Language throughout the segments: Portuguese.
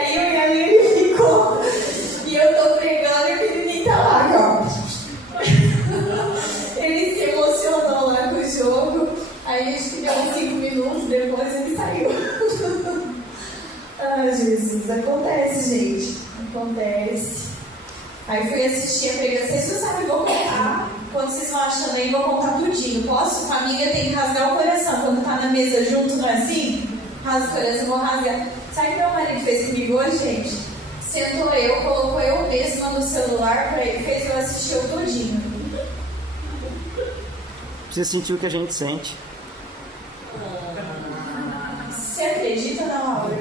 Aí e ali ele ficou. E eu tô pregando e o pequenininho tá lá, ó. Ele se emocionou lá com o jogo. Aí acho que deu uns 5 minutos, depois ele saiu. Ah, Jesus, acontece, gente. Acontece. Aí fui assistir a pregação. Vocês sabem, vou contar. Quando vocês vão achando aí, vou contar tudinho. Posso? Família tem que rasgar o coração. Quando tá na mesa junto, não é assim? Rasga o coração, vou rasgar. Sabe o que meu marido fez comigo hoje, gente? Sentou eu, colocou eu mesma no celular pra ele, fez eu assistir o tudinho. Você sentiu o que a gente sente. Você acredita na hora?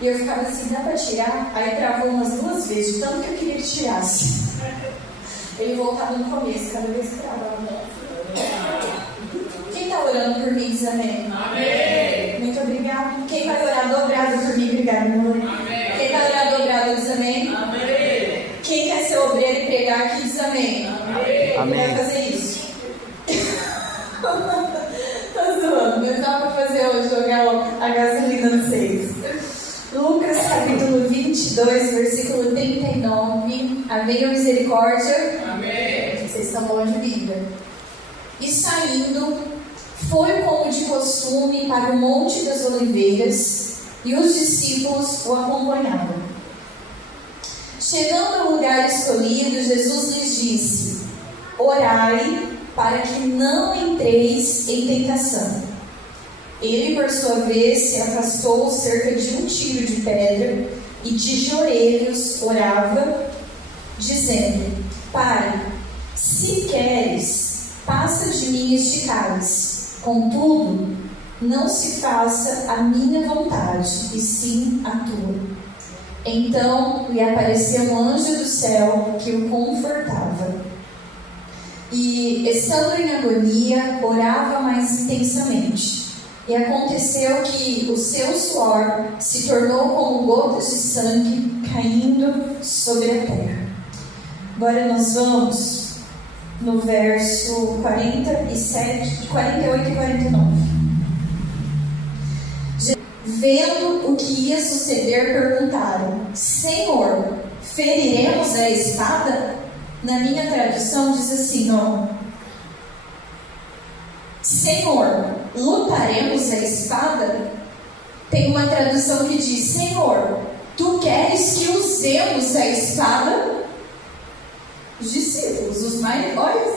E eu ficava assim, dá pra tirar? Aí travou umas 2 vezes, de tanto que eu queria que tirasse. Ele voltava no começo, cada vez que travava. Quem está orando por mim diz amém? Amém. Muito obrigado. Quem vai orar dobrado por mim, obrigado, amor. Amém. Quem vai orar dobrado diz amém? Amém. Quem quer ser obreiro e pregar aqui diz amém? Amém. Amém. Vai fazer isso. Tô zoando, mas dá pra fazer hoje, jogar a gasolina no 6. Lucas capítulo 22, versículo 39. Amém ou misericórdia? Amém. Vocês estão bons de vida. E saindo, foi como de costume para o Monte das Oliveiras, e os discípulos o acompanhavam. Chegando ao lugar escolhido, Jesus lhes disse: orai para que não entreis em tentação. Ele, por sua vez, se afastou cerca de 1 tiro de pedra e de joelhos orava, dizendo: Pai, se queres, passa de mim este cálice. Contudo, não se faça a minha vontade, e sim a tua. Então lhe apareceu um anjo do céu que o confortava. E, estando em agonia, orava mais intensamente. E aconteceu que o seu suor se tornou como gotas de sangue caindo sobre a terra. Agora nós vamos no verso 47, 48 e 49. Vendo o que ia suceder, perguntaram: Senhor, feriremos a espada? Na minha tradução diz assim, ó: Senhor, lutaremos a espada? Tem uma tradução que diz: Senhor, tu queres que usemos a espada? Os discípulos, os maiores.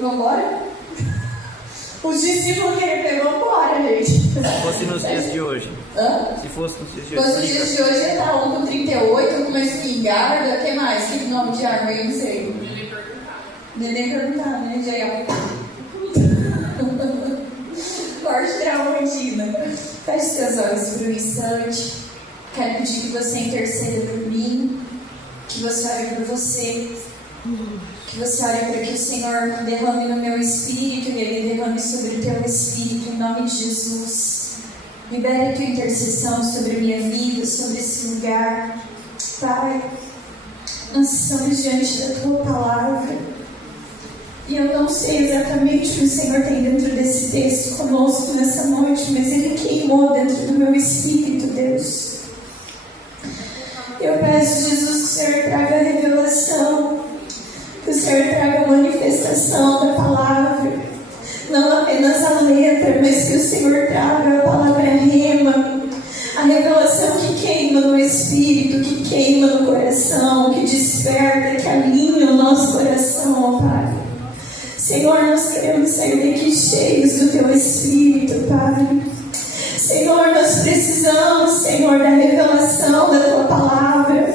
Vamos embora? Os discípulos querem pegar, vamos embora, gente. Se fosse nos dias de hoje. Hã? Se fosse nos dias de Nos hoje. dias de hoje ele tá um com 38, com uma espingarda, o que mais? Que nome de arma? Eu não sei. Nem perguntar, né? Já ia. Corte Tramontina. Feche seus olhos por um instante. Quero pedir que você interceda por mim, que você ore por você, que você ore para que o Senhor derrame no meu espírito e Ele derrame sobre o teu espírito, em nome de Jesus. Libere a tua intercessão sobre a minha vida, sobre esse lugar. Pai, nós estamos diante da tua palavra. E eu não sei exatamente o que o Senhor tem dentro desse texto conosco nessa noite, mas Ele queimou dentro do meu espírito, Deus. Eu peço, Jesus, que o Senhor traga a revelação, que o Senhor traga a manifestação da palavra, não apenas a letra, mas que o Senhor traga a palavra rema, a revelação que queima no espírito, que queima no coração, que desperta, que alinha o nosso coração, ó Pai. Senhor, nós queremos sair daqui cheios do Teu Espírito, Pai. Senhor, nós precisamos, Senhor, da revelação da Tua Palavra.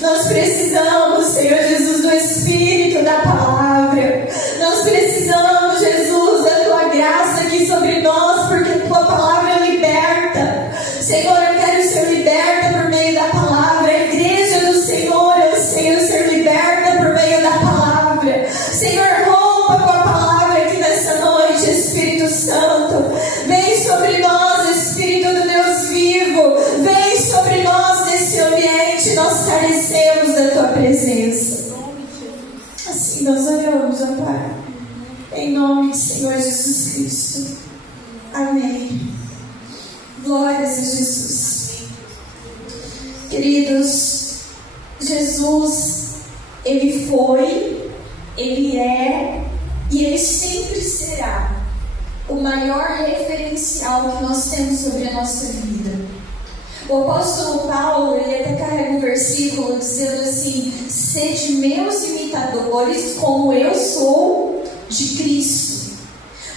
Nós precisamos, Senhor Jesus, do Espírito da Palavra. Nós precisamos, Jesus, da Tua graça aqui sobre nós, porque a Tua Palavra liberta. Senhor, eu quero ser liberta por meio da Palavra. A igreja do Senhor, eu sei ser liberta por meio da Palavra. Senhor, rompa com a Palavra aqui nessa noite, Espírito Santo. Vem sobre nós, Espírito do Deus vivo. Vem sobre nós nesse ambiente. Nós carecemos da Tua presença. Assim nós oramos, ó Pai. Em nome do Senhor Jesus Cristo. Amém. Glórias a Jesus. Queridos, Jesus, Ele foi, Ele é e Ele sempre será o maior referencial que nós temos sobre a nossa vida. O apóstolo Paulo, ele até carrega um versículo dizendo assim: sede meus imitadores como eu sou de Cristo.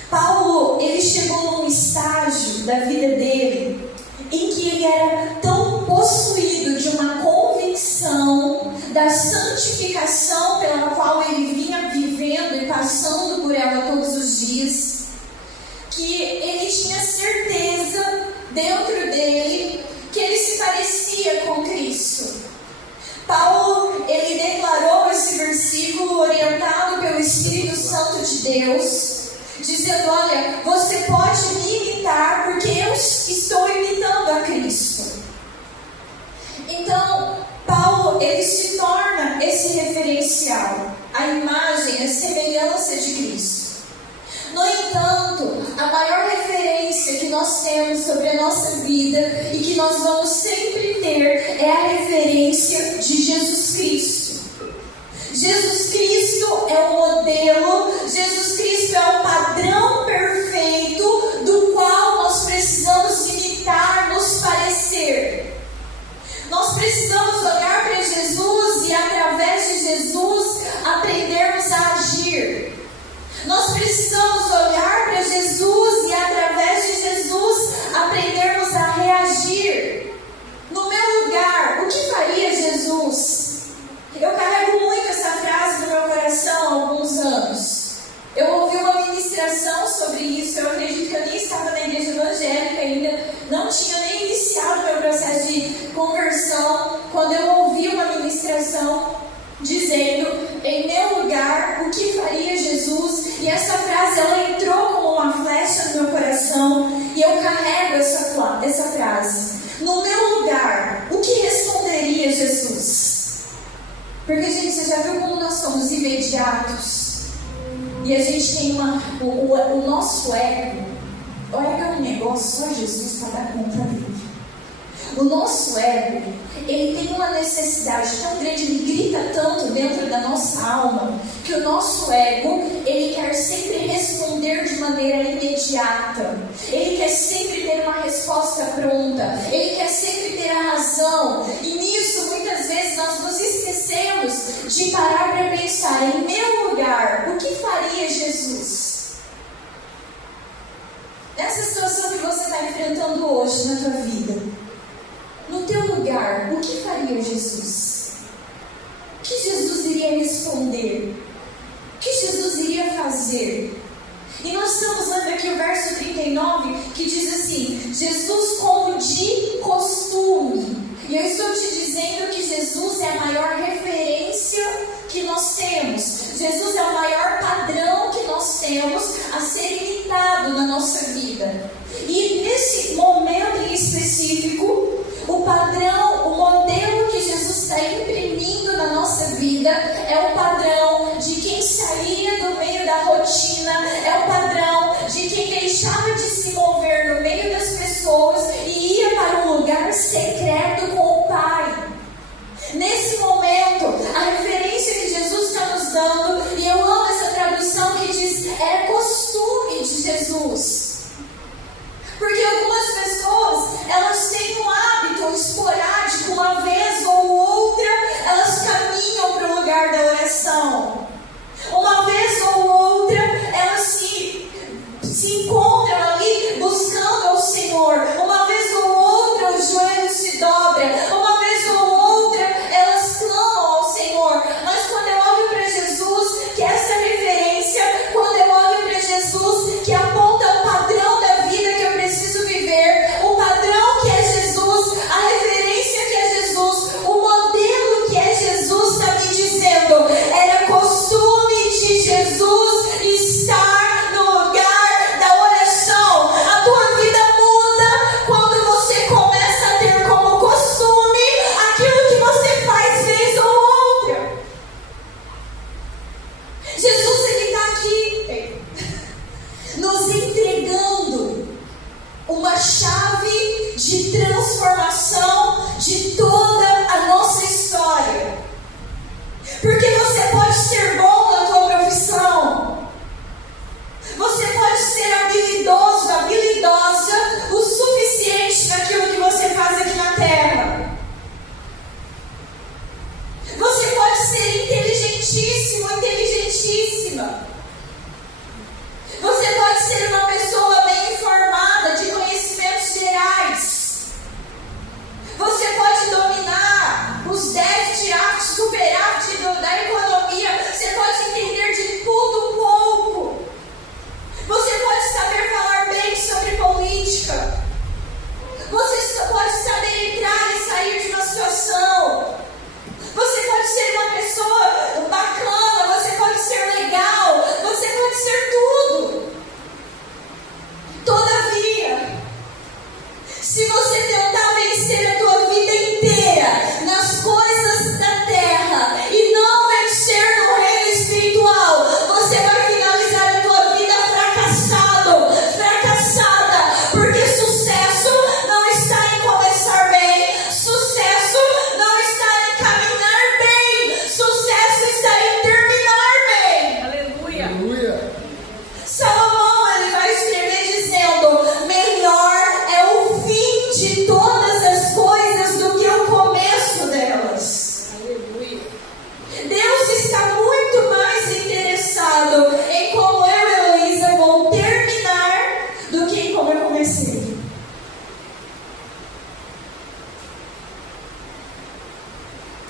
Paulo, ele chegou num estágio da vida dele em que ele era tão possuído de uma convicção da santificação pela qual ele vinha vivendo e passando por ela todos os dias, que ele tinha certeza dentro dele que ele se parecia com Cristo. Paulo, ele declarou esse versículo orientado pelo Espírito Santo de Deus, dizendo: olha, você pode me imitar porque eu estou imitando a Cristo. Então, Paulo, ele se torna esse referencial, a imagem, a semelhança de Cristo. No entanto, a maior referência que nós temos sobre a nossa vida e que nós vamos sempre ter é a referência de Jesus Cristo. Jesus Cristo é o modelo, Jesus Cristo é o padrão perfeito do qual nós precisamos imitar, nos parecer. Nós precisamos olhar para Jesus e, através de Jesus, aprendermos a agir. Nós precisamos olhar para Jesus e, através de Jesus, aprendermos a reagir. No meu lugar, o que faria Jesus? Eu carrego muito essa frase no meu coração há alguns anos. Eu ouvi uma ministração sobre isso. Eu acredito que eu nem estava na igreja evangélica ainda, não tinha nem iniciado o meu processo de conversão, quando eu ouvi uma ministração dizendo: em meu lugar, o que faria Jesus? E essa frase, ela entrou como uma flecha no meu coração, e eu carrego essa frase. No meu lugar, o que responderia Jesus? Porque, gente, você já viu como nós somos imediatos? E a gente tem o nosso ego. O ego é um negócio, só Jesus para dar conta dele. O nosso ego, ele tem uma necessidade tão grande, ele grita tanto dentro da nossa alma, que o nosso ego, ele quer sempre responder de maneira imediata. Ele quer sempre ter uma resposta pronta. Ele quer sempre ter a razão. E nisso, muitas vezes, nós nos esquecemos de parar para pensar: em meu lugar, o que faria Jesus? Nessa situação que você está enfrentando hoje na tua vida, no teu lugar, o que faria Jesus? O que Jesus iria responder? O que Jesus iria fazer? E nós estamos lendo aqui o verso 39, que diz assim: Jesus como de costume. E eu estou te dizendo que Jesus é a maior referência que nós temos. Jesus é o maior padrão que nós temos a ser imitado na nossa vida. E nesse momento em específico, o padrão, o modelo que Jesus está imprimindo na nossa vida é o padrão de quem saía do meio da rotina, é o padrão de quem deixava de se mover no meio das pessoas e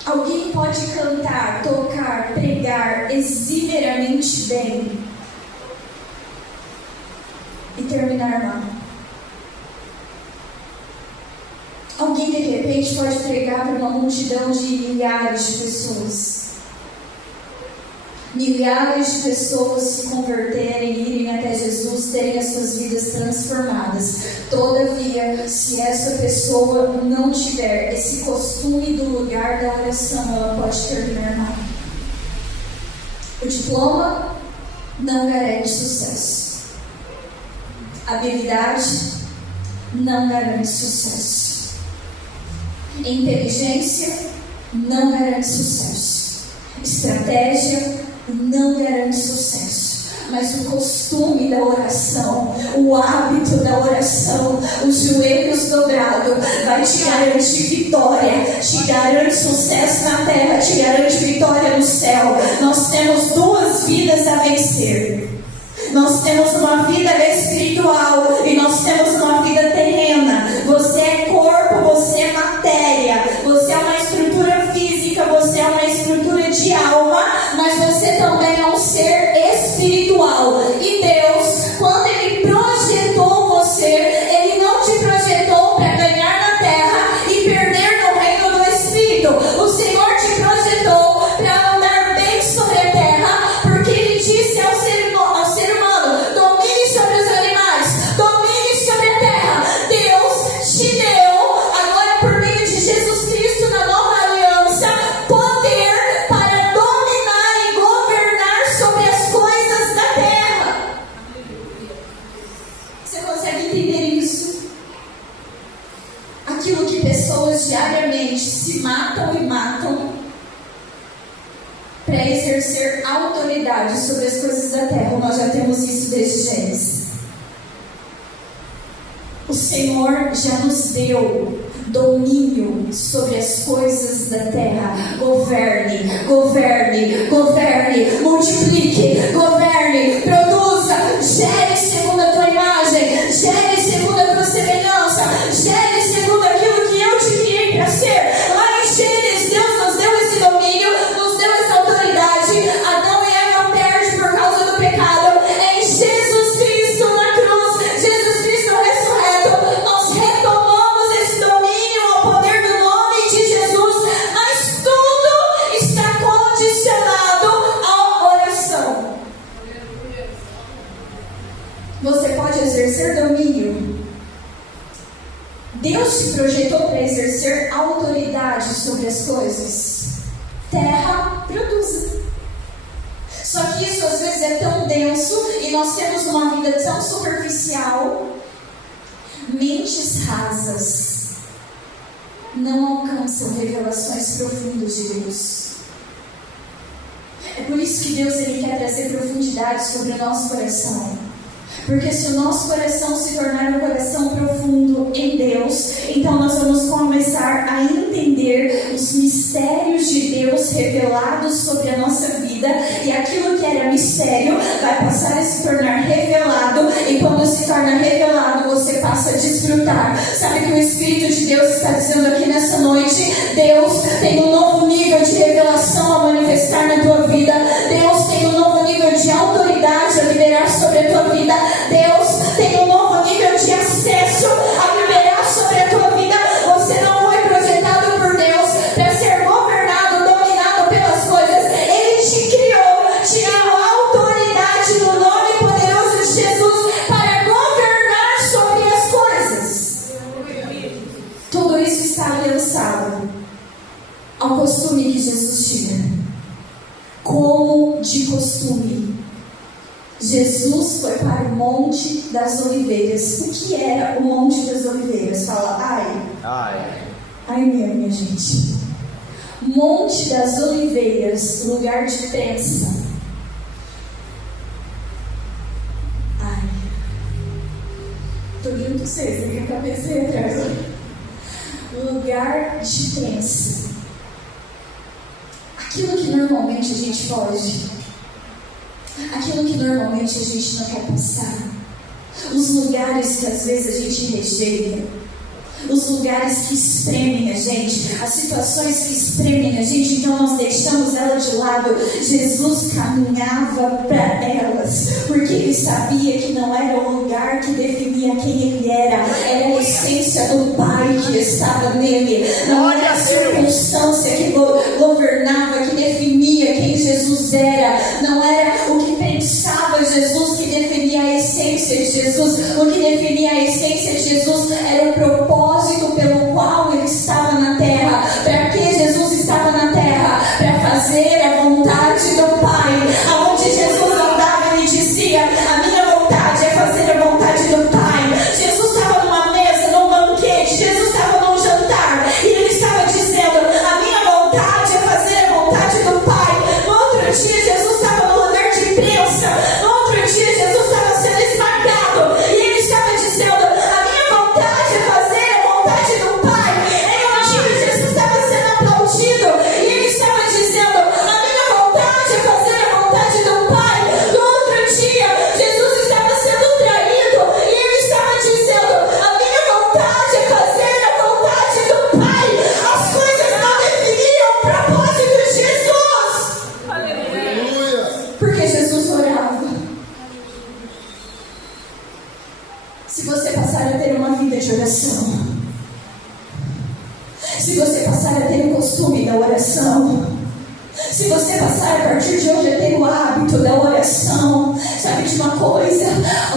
Alguém pode cantar, tocar, pregar exuberantemente bem e terminar mal. Alguém de repente pode pregar para uma multidão de milhares de pessoas. Milhares de pessoas se converterem, irem até Jesus, terem as suas vidas transformadas. Todavia, se essa pessoa não tiver esse costume do lugar da oração, ela pode terminar mal. O diploma não garante sucesso. A habilidade não garante sucesso. A inteligência não garante sucesso. Estratégia não garante sucesso, mas o costume da oração, o hábito da oração, os joelhos dobrados, vai te garantir vitória, te garante sucesso na terra, te garante vitória no céu. Nós temos duas vidas a vencer. Nós temos uma vida espiritual e nós temos uma vida terrena. Você é corpo, você é matéria, você é uma estrutura física, você é uma estrutura de alma, mas você também é um ser espiritual. E Deus, quando Ele projetou você, Ele não te projetou para ganhar na terra e perder no reino do Espírito. O Senhor te projetou para andar bem sobre a terra, porque Ele disse ao ser humano: domine sobre os animais, domine sobre a terra. Deus te deu, agora por meio de Jesus Cristo na nova aliança, poder para dominar e governar sobre as coisas da terra. Você consegue entender isso? Aquilo que pessoas diariamente se matam e matam para exercer autoridade sobre as coisas da terra. Nós já temos isso desde Gênesis. O Senhor já nos deu domínio sobre as coisas da terra. Governe, governe, governe, multiplique, governe, produza, gere segundo a tua imagem, gere segundo a tua semelhança, gere segundo aquilo que eu te criei para ser. Lá em Gênesis, Deus nos deu esse domínio, nos deu essa autoridade. Adão e Eva perdem por causa do pecado. Em Jesus Cristo na cruz, Jesus Cristo ressurreto, nós retomamos esse domínio ao poder do nome de Jesus. Mas tudo está condicionado à oração. Você pode exercer domínio. Deus te projetou para exercer autoridade sobre as coisas. Terra, produza. Só que isso às vezes é tão denso e nós temos uma vida tão superficial. Mentes rasas não alcançam revelações profundas de Deus. É por isso que Deus ele quer trazer profundidade sobre o nosso coração. Porque se o nosso coração se tornar um coração profundo em Deus, então nós vamos começar a entender os mistérios de Deus revelados sobre a nossa vida. E aquilo que era mistério vai passar a se tornar revelado. E quando se torna revelado, você passa a desfrutar. Sabe que o Espírito de Deus está dizendo aqui nessa noite? Deus tem um novo nível de revelação a manifestar na tua vida. Deus tem um novo nível de autoridade a liberar sobre a tua vida. Deus tem um novo nível de acesso a liberar sobre a tua vida. Você não foi projetado por Deus para ser governado, dominado pelas coisas. Ele te criou, te deu autoridade no nome poderoso de Jesus para governar sobre as coisas. Tudo isso está aliançado ao costume que Jesus tinha. Como de costume, Jesus foi para o Monte das Oliveiras. O que era o Monte das Oliveiras? Fala, ai mesmo, minha gente. Monte das Oliveiras, lugar de prensa. Ai, tô junto com vocês, aqui a cabeça atrás. Lugar de prensa. Aquilo que normalmente a gente foge, aquilo que normalmente a gente não quer passar, os lugares que às vezes a gente rejeita, os lugares que espremem a gente, as situações que espremem a gente, então nós deixamos ela de lado. Jesus caminhava para elas, porque ele sabia que não era o lugar que definia quem ele era a essência do Pai que estava nele, não era a circunstância que governava, que definia quem Jesus era, não era o que pensava Jesus que definia a essência de Jesus. O que definia a essência de Jesus era o propósito pelo qual ele estava na terra. Para que Jesus estava na terra? Para fazer a vontade do Pai. Aonde Jesus andava, ele dizia: a minha vontade é fazer a vontade do Pai. Jesus estava numa mesa, num banquete, Jesus estava num jantar, e ele estava dizendo: a minha vontade é fazer a vontade do Pai. No outro dia, Jesus estava no lugar de imprensa. No outro dia, Jesus estava sendo esmagado, e ele estava dizendo: a minha vontade é fazer a vontade do Pai. Em um dia, Jesus estava sendo aplaudido, e ele estava dizendo: a minha vontade é fazer a vontade do Pai. No outro dia, Jesus estava sendo traído, e ele estava dizendo: a minha vontade é fazer a vontade do Pai. As coisas não definiam o propósito de Jesus, porque Jesus orava. Se você passar a ter uma vida de oração, se você passar a ter o costume da oração, se você passar a partir de hoje a ter o hábito da oração, sabe de uma coisa?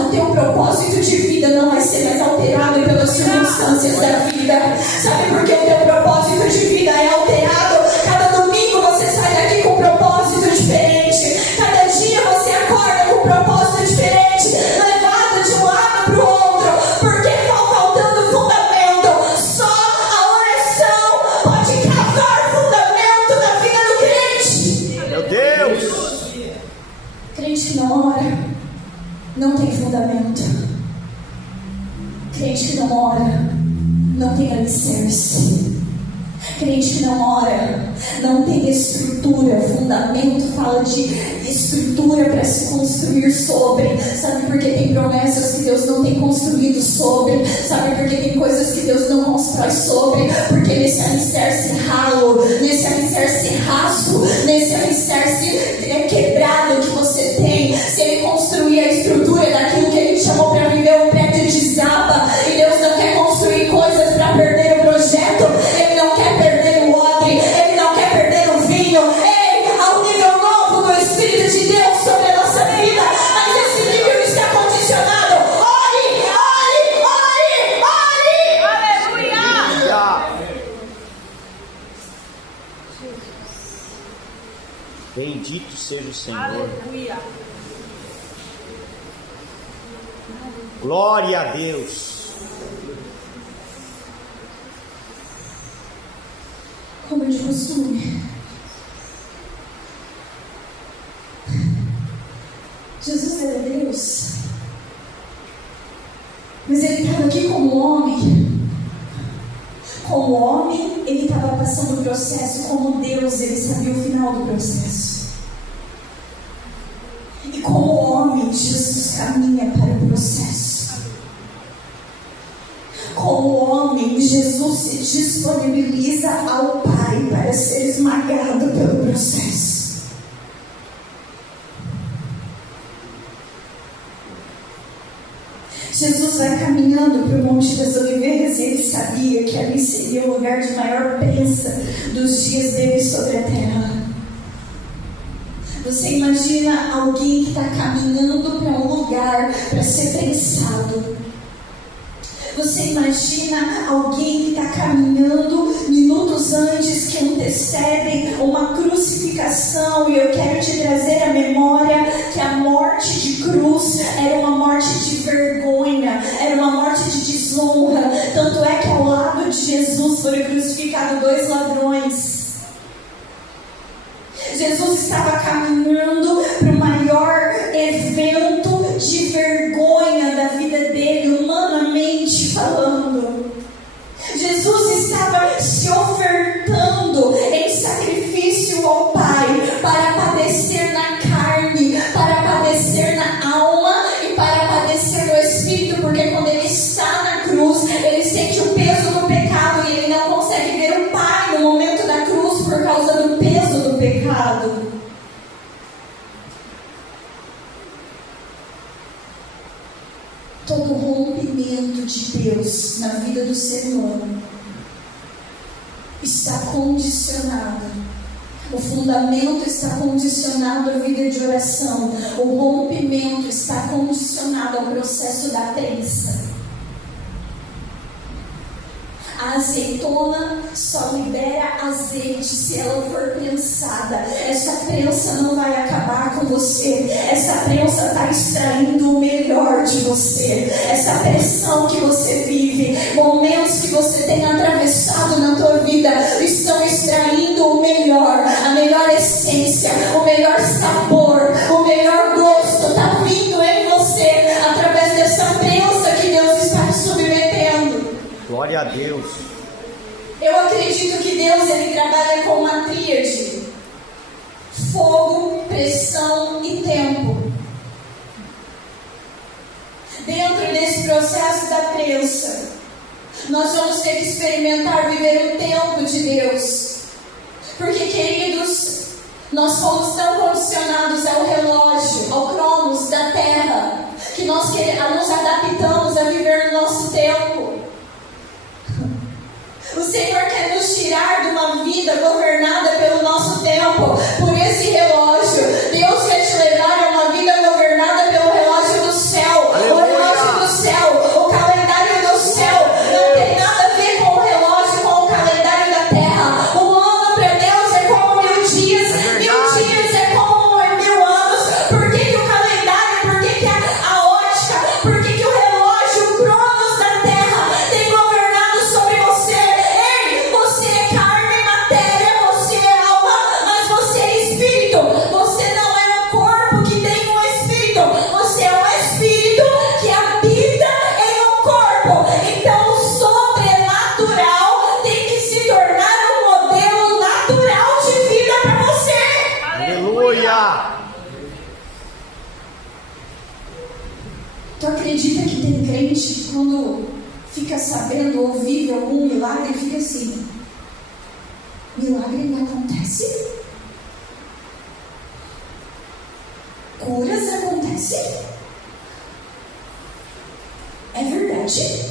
O teu propósito de vida não vai ser mais alterado pelas circunstâncias da vida. Sabe por que o teu propósito de vida é alterado? Cada domingo você sai daqui com um propósito diferente. Cada dia você acorda com um propósito diferente, levado de um lado para o outro, porque está faltando fundamento. Só a oração pode cavar fundamento na vida do crente. Meu Deus! Crente que não ora não tem fundamento. Crente que não ora não tem alicerce. Crente que não ora não tem estrutura. Fundamento fala de estrutura para se construir sobre. Sabe por que tem promessas que Deus não tem construído sobre? Sabe por que tem coisas que Deus não constrói sobre? Porque nesse alicerce ralo, nesse alicerce raso, nesse alicerce quebrado que você tem, se ele construir a estrutura daquilo que ele te chamou para viver, o prédio desaba. E Deus não quer construir coisas para perder o projeto. Ele não quer perder o odre, ele não quer perder o vinho. Ei, há um nível novo do Espírito de Deus sobre a nossa vida, mas esse nível está condicionado. Ore, ore, ore, ore. Aleluia! Bendito seja o Senhor. Aleluia! Glória a Deus. Como de costume, Jesus era Deus, mas ele estava aqui como homem. Como homem, ele estava passando o processo. Como Deus, ele sabia o final do processo. E como homem, Jesus caminha para o processo. Como homem, Jesus se disponibiliza ao Pai para ser esmagado pelo processo. Jesus vai caminhando para o Monte das Oliveiras e ele sabia que ali seria o lugar de maior prensa dos dias dele sobre a terra. Você imagina alguém que está caminhando para um lugar para ser prensado. Você imagina alguém que está caminhando minutos antes que antecedem uma crucificação. E eu quero te trazer à memória que a morte de cruz era uma morte de vergonha, era uma morte de desonra. Tanto é que ao lado de Jesus foram crucificados 2 ladrões. Jesus estava caminhando para o maior evento de vergonha da vida dele, humanamente falando. Jesus estava se ofertando em sacrifício ao Pai para padecer na carne, para padecer na alma e para padecer no espírito, porque quando ele está na cruz, ele sente o peso do pecado. Todo rompimento de Deus na vida do ser humano está condicionado. O fundamento está condicionado à vida de oração. O rompimento está condicionado ao processo da prensa. A azeitona só libera azeite se ela for prensada. Essa prensa não vai acabar com você. Essa prensa está extraindo o melhor de você. Essa pressão que você vive, momentos que você tem atravessado na tua vida, estão extraindo o melhor, a melhor essência, o melhor sabor, o melhor gosto. Está vindo em você através dessa prensa que Deus está te submetendo. Glória a Deus. Eu acredito que Deus ele trabalha com uma tríade: fogo, pressão e tempo. Dentro desse processo da prensa, nós vamos ter que experimentar viver o tempo de Deus. Porque, queridos, nós fomos tão condicionados ao relógio, ao cronos da terra, que nós nos adaptamos a viver no nosso tempo. O Senhor quer nos tirar de uma vida governada pelo nosso tempo, por esse relógio. Deus quer te levar a uma vida governada pelo relógio do céu. Aleluia. O relógio do céu, o calendário do céu, não tem nada a ver com o relógio, com o calendário da terra. Um ano para Deus é como 1000 dias, 1000 dias é como 1000 anos. Por que o calendário, por que a ótica, por que o relógio, o cronos da terra tem governado sobre você? Você é carne e matéria, você é alma, mas você é espírito. Você não é um corpo que tem um espírito, você é um espírito que habita em um corpo. Então o sobrenatural tem que se tornar um modelo natural de vida para você. Aleluia. Tu acredita que tem crente que quando fica sabendo ou vive algum milagre, fica assim: milagre não acontece? Curas acontecem? É verdade?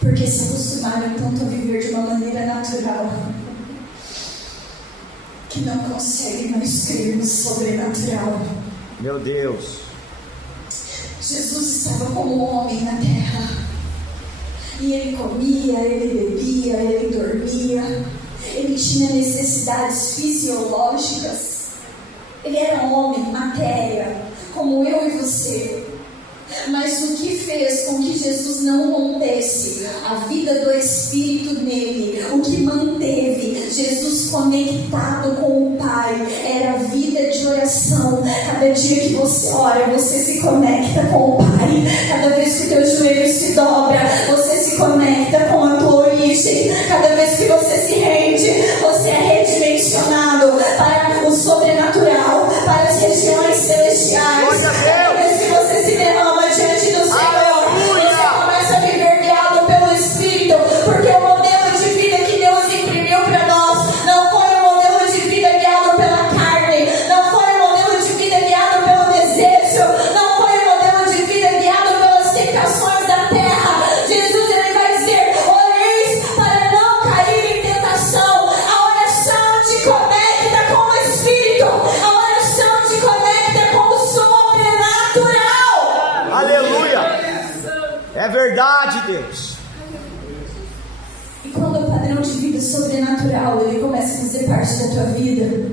Porque se acostumaram tanto a viver de uma maneira natural que não conseguem mais crer no sobrenatural. Meu Deus. Jesus estava como um homem na terra. E ele comia, ele bebia, ele dormia. Ele tinha necessidades fisiológicas. Ele era um homem, matéria, como eu e você. Mas o que fez com que Jesus não rompesse a vida do Espírito nele, o que manteve Jesus conectado com o Pai, era a vida de oração. Cada dia que você ora, você se conecta com o Pai. Cada vez que o teu joelho se dobra, você se conecta com a tua origem. Cada vez que você se rende, você é redimensionado para o sobrenatural, para as regiões celestiais. Cada vez que você se derrama diante do Senhor, você começa a viver guiado pelo Espírito, porque o modelo de vida que Deus imprimiu para nós não foi um modelo de vida guiado pela carne, não foi um modelo de vida guiado pelo desejo, não foi um modelo de vida guiado pelas tentações da terra. Jesus ele vai dizer: oreis para não cair em tentação. A oração te conecta com o Espírito, a oração te conecta com o sobrenatural. Aleluia. É verdade, Deus. E quando o padrão de vida sobrenatural ele começa a fazer parte da tua vida,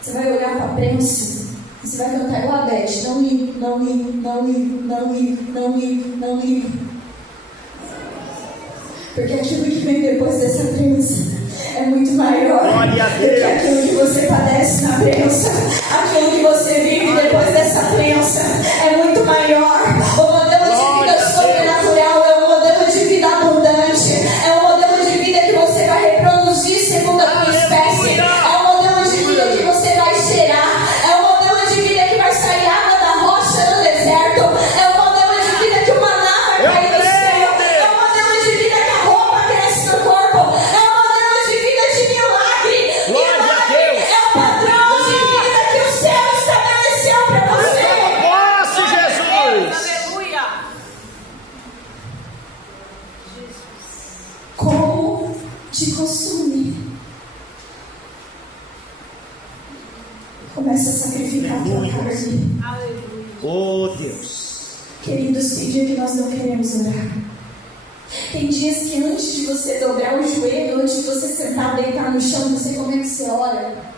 você vai olhar para a prensa e você vai cantar igual a Beth: não ligo, não ligo, não ligo, não ligo, não ligo, não ligo. Porque aquilo que vem depois dessa prensa é muito maior do que aquilo que você padece na prensa. Aquilo que você vive depois dessa prensa é muito maior. O modelo de vida sobrenatural é um modelo de vida abundante, é um modelo de vida que você vai reproduzir segundo a tua espécie, é um modelo de vida que você vai gerar, é um modelo de vida que vai sair água da rocha no deserto, é um modelo de vida que o maná vai cair do céu, é um modelo de vida que a roupa cresce no corpo, é um modelo de vida de milagre. de costume. Começa a sacrificar a tua carne. Oh Deus. Queridos, tem dia que nós não queremos orar. Tem dias que antes de você dobrar o joelho, antes de você sentar, deitar no chão, você começa a orar.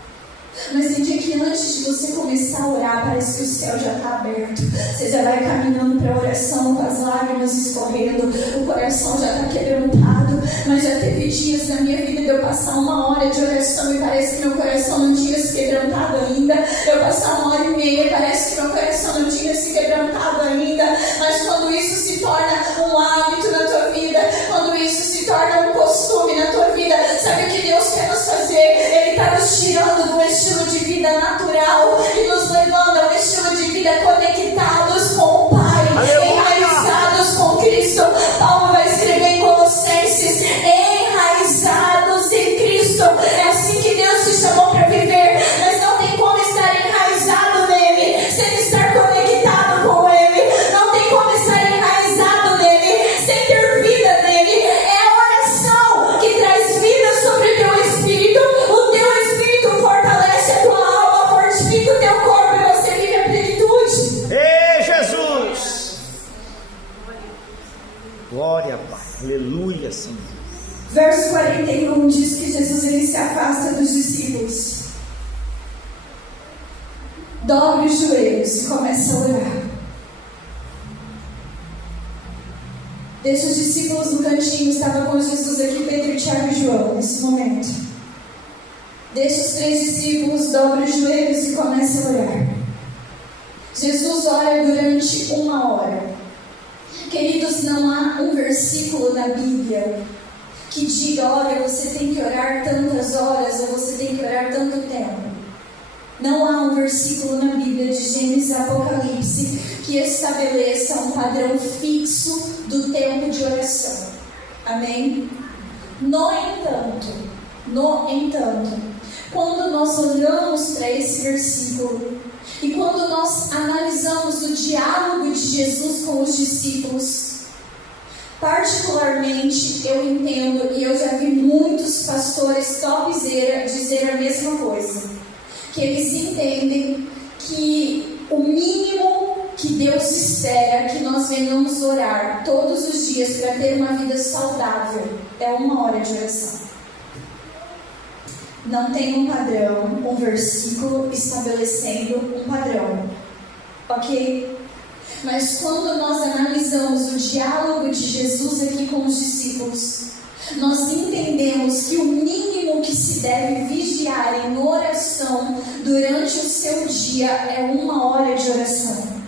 Mas tem dia que antes de você começar a orar, parece que o céu já está aberto. Você já vai caminhando para a oração com as lágrimas escorrendo, o coração já está quebrantado. Mas já teve dias na minha vida de eu passar 1 hora de oração e parece que meu coração não tinha se quebrantado ainda. Eu passar 1h30 e parece que meu coração não tinha se quebrantado ainda. Mas quando isso se torna um hábito na tua vida, quando isso se torna um costume na tua vida, sabe o que Deus quer nos fazer? Ele está nos tirando do estilo de vida natural e nos levando a um estilo de vida conectados com o Pai, enraizados com Cristo. Paulo vai escrever em Colossenses: enraizados em Cristo. É assim que Deus te chamou para viver, mas não tem como estar enraizado nele sem estar conectado com ele. Não tem como estar enraizado nele sem ter vida nele. É a oração que traz vida sobre o teu espírito. O teu espírito fortalece a tua alma, fortifica o teu corpo e você vive a plenitude. Ei, Jesus! Glória, Pai. Aleluia, Senhor. Verso 41 diz que Jesus ele se afasta dos discípulos. Dobre os joelhos e começa a orar. Deixa os discípulos no cantinho. Estava com Jesus aqui, Pedro, Tiago e João, nesse momento. Deixa os 3 discípulos, dobre os joelhos e começa a orar. Jesus ora durante 1 hora. Queridos, não há um versículo na Bíblia que diga: olha, você tem que orar tantas horas ou você tem que orar tanto tempo. Não há um versículo na Bíblia de Gênesis a Apocalipse que estabeleça um padrão fixo do tempo de oração. Amém? No entanto, quando nós olhamos para esse versículo e quando nós analisamos o diálogo de Jesus com os discípulos, particularmente eu entendo, e eu já vi muitos pastores topzera dizer a mesma coisa, que eles entendem que o mínimo que Deus espera que nós venhamos orar todos os dias para ter uma vida saudável é 1 hora de oração. Não tem um padrão, um versículo estabelecendo um padrão, ok? Mas quando nós analisamos o diálogo de Jesus aqui com os discípulos, nós entendemos que o mínimo que se deve vigiar em oração durante o seu dia é 1 hora de oração.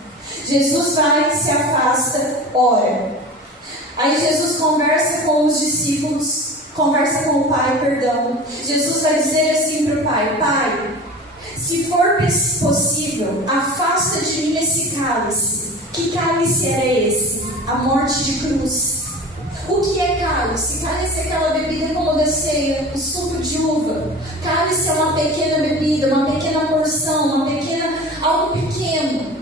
Jesus vai, se afasta, ora. Aí Jesus conversa com os discípulos, conversa com o Pai, perdão. Jesus vai dizer assim para o Pai: Pai, se for possível, afasta de mim esse cálice. Que cálice era esse? A morte de cruz. O que é cálice? Cálice é aquela bebida como da ceia, o suco de uva. Cálice é uma pequena bebida, uma pequena porção, algo pequeno.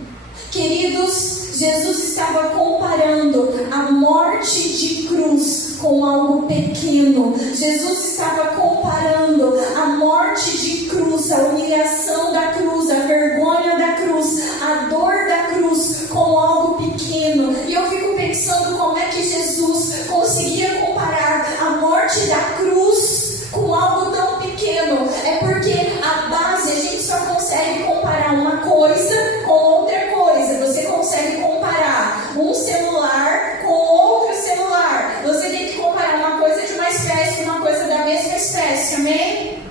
Queridos, Jesus estava comparando a morte de cruz com algo pequeno. Jesus estava comparando a morte de cruz, a humilhação da cruz, a vergonha da cruz, a dor da cruz com algo pequeno. E eu fico pensando como é que Jesus conseguia comparar a morte da cruz com algo tão pequeno. É porque a base, a gente só consegue comparar uma coisa com outra coisa. Você consegue comparar um celular com outro celular. Você tem que comparar uma coisa de uma espécie com uma coisa da mesma espécie, amém?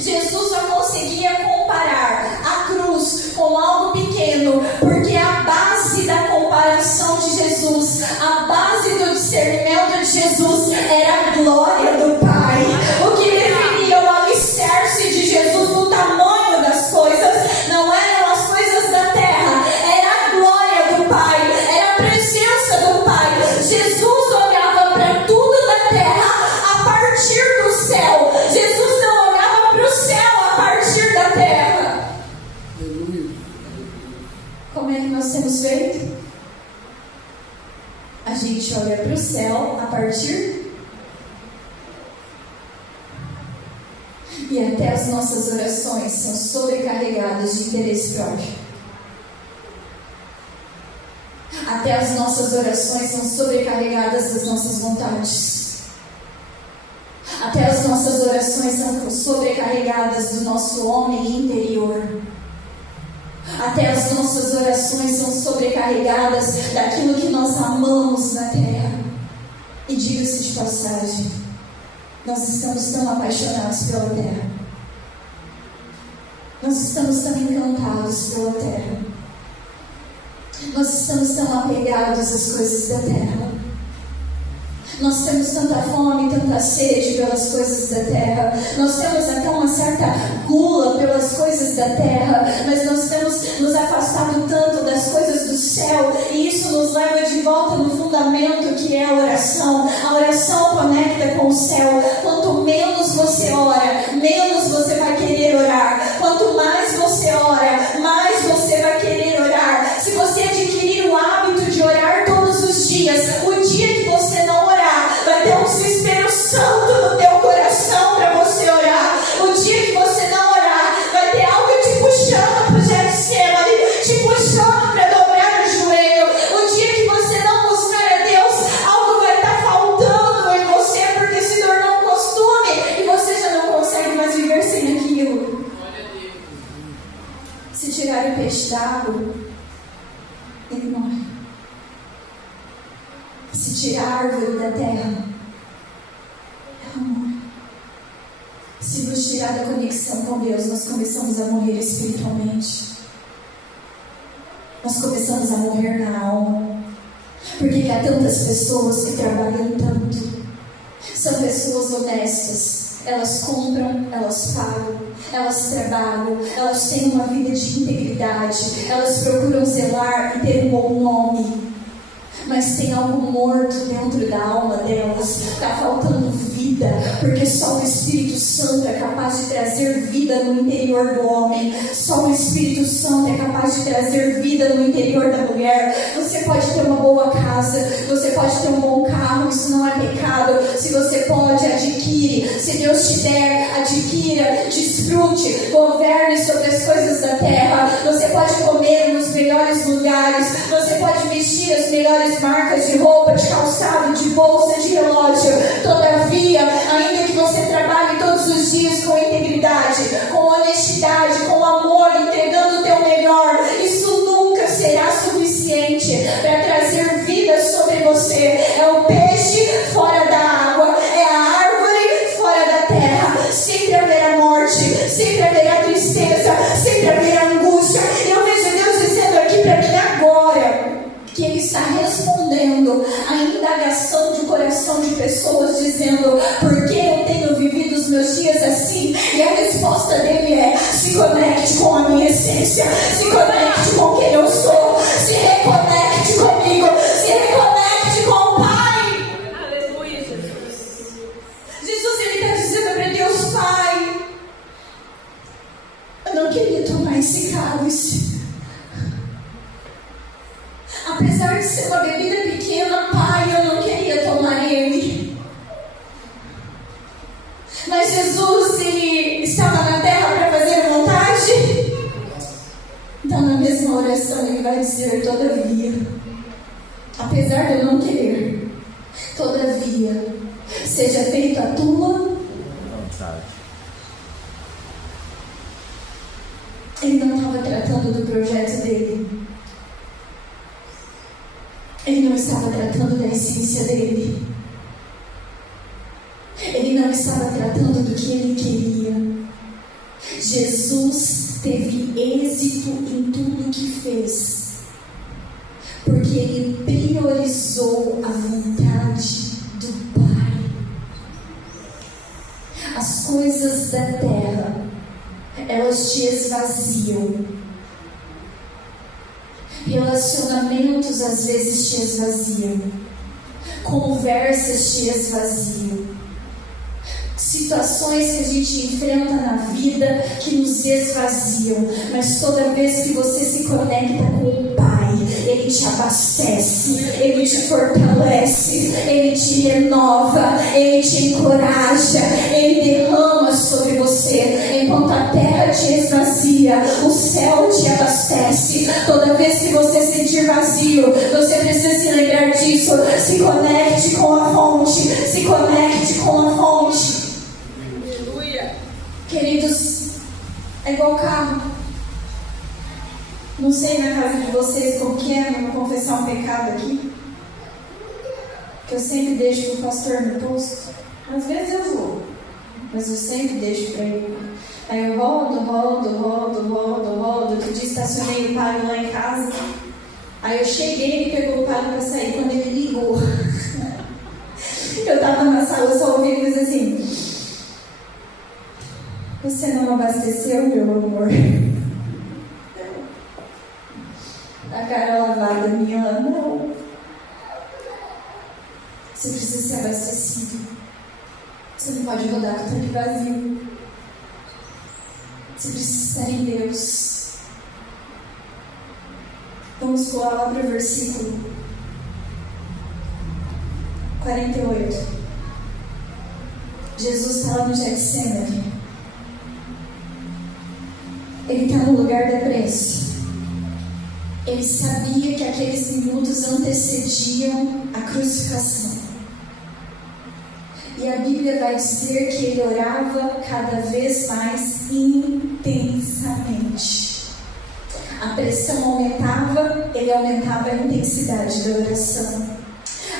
Jesus só conseguia comparar a cruz com algo pequeno, porque a base da comparação de Jesus, a base do discernimento de Jesus era a glória do Pai. O que definia o alicerce de Jesus no tamanho das coisas não eram as coisas da terra, era a glória do Pai, era a presença do Pai. Jesus olhava para tudo da terra a partir do céu. Jesus não olhava para o céu a partir da terra. Como é que nós temos feito? A gente olha para o céu a partir E até as nossas orações são sobrecarregadas de interesse próprio. Até as nossas orações são sobrecarregadas das nossas vontades. Até as nossas orações são sobrecarregadas do nosso homem interior. Até as nossas orações são sobrecarregadas daquilo que nós amamos na terra. E diga-se de passagem, nós estamos tão apaixonados pela terra. Nós estamos tão encantados pela terra. Nós estamos tão apegados às coisas da terra. Nós temos tanta fome, tanta sede pelas coisas da terra. Nós temos até uma certa gula pelas coisas da terra. Mas nós temos nos afastado tanto das coisas do céu. E isso nos leva de volta no fundamento que é a oração. A oração conecta com o céu. Quanto menos você ora, menos você vai querer orar. Quanto mais você ora, mais você vai querer orar. Se você adquirir o hábito de orar todos os dias, o dia que você não orar, vai ter um desespero santo no teu coração para você orar. O dia que você não orar, vai ter algo te puxando para o Getsemane, te puxando para dobrar o joelho. O dia que você não buscar a Deus, algo vai estar faltando em você, porque se tornou um costume e você já não consegue mais viver sem aquilo. Se tirar o peixe da água, ele morre. Se tirar a árvore da terra, ela morre. Se nos tirar da conexão com Deus, nós começamos a morrer espiritualmente. Nós começamos a morrer na alma. Porque há tantas pessoas que trabalham tanto. São pessoas honestas. Elas compram, elas pagam, elas trabalham, elas têm uma vida de integridade. Elas procuram zelar e ter um bom nome. Mas tem algo morto dentro da alma delas. Está faltando vida, porque só o Espírito Santo é capaz de trazer vida no interior do homem. Só o Espírito Santo é capaz de trazer vida no interior da mulher. Você pode ter uma boa casa, você pode ter um bom carro, isso não é pecado. Se você pode, adquire. Se Deus te der, adquira, desfrute, governe sobre as coisas da terra. Você pode comer nos melhores lugares, você pode vestir as melhores marcas de roupa, de calçado, de bolsa, de relógio. Todavia, ainda que você trabalhe todos os dias com integridade, com honestidade, com amor, entregando o teu melhor, isso nunca será suficiente para trazer vida sobre você. É o peixe fora da água, é a árvore fora da terra. Sempre haverá morte, sempre haverá tristeza, sempre haverá angústia. E eu vejo Deus dizendo aqui para mim agora que Ele está respondendo a indagação de coração de pessoas, dizendo: por que eu tenho vivido os meus dias assim? E a resposta dele é: se conecte com a minha essência, se conecte com quem eu sou, se reconecte comigo, se reconecte com o Pai. Aleluia, Jesus. Jesus, Ele está dizendo para Deus: Pai, eu não queria tomar esse cálice. Apesar de ser uma bebida pequena, Pai, eu não queria tomar ele. Mas Jesus, Ele estava na terra para fazer vontade. Então, na mesma oração, Ele vai dizer: todavia, apesar de eu não querer, todavia, seja feita a tua vontade. Ele não estava tratando do projeto dele. Ele não estava tratando da essência dele. Ele não estava tratando do que ele queria. Jesus teve êxito em tudo que fez, porque ele priorizou a vontade do Pai. As coisas da terra, elas te esvaziam. Relacionamentos às vezes te esvaziam. Conversas te esvaziam. Situações que a gente enfrenta na vida que nos esvaziam. Mas toda vez que você se conecta com o Pai, Ele te abastece, Ele te fortalece, Ele te renova, Ele te encoraja, Ele derrama sobre você te esvazia, o céu te abastece. Toda vez que você sentir vazio, você precisa se lembrar disso. Se conecte com a fonte. Se conecte com a fonte. Aleluia. Queridos, é igual carro. Não sei na casa de vocês como que é, mas vou confessar um pecado aqui. Que eu sempre deixo o pastor no posto. Às vezes eu vou, mas eu sempre deixo para ele. Aí eu rodo. Outro dia estacionei o Palio lá em casa. Aí eu cheguei, ele pegou o Palio para sair. Quando ele ligou, eu estava na sala, eu só ouvi ele dizer assim: você não abasteceu, meu amor? A cara lavada minha, ela, não. Você precisa ser abastecido. Você não pode rodar com o tanque vazio. Você precisa estar em Deus. Vamos pular lá para o versículo 48. Jesus está lá no Getsemane. Ele está no lugar da prece. Ele sabia que aqueles minutos antecediam a crucificação. E a Bíblia vai dizer que ele orava cada vez mais intensamente. A pressão aumentava, ele aumentava a intensidade da oração.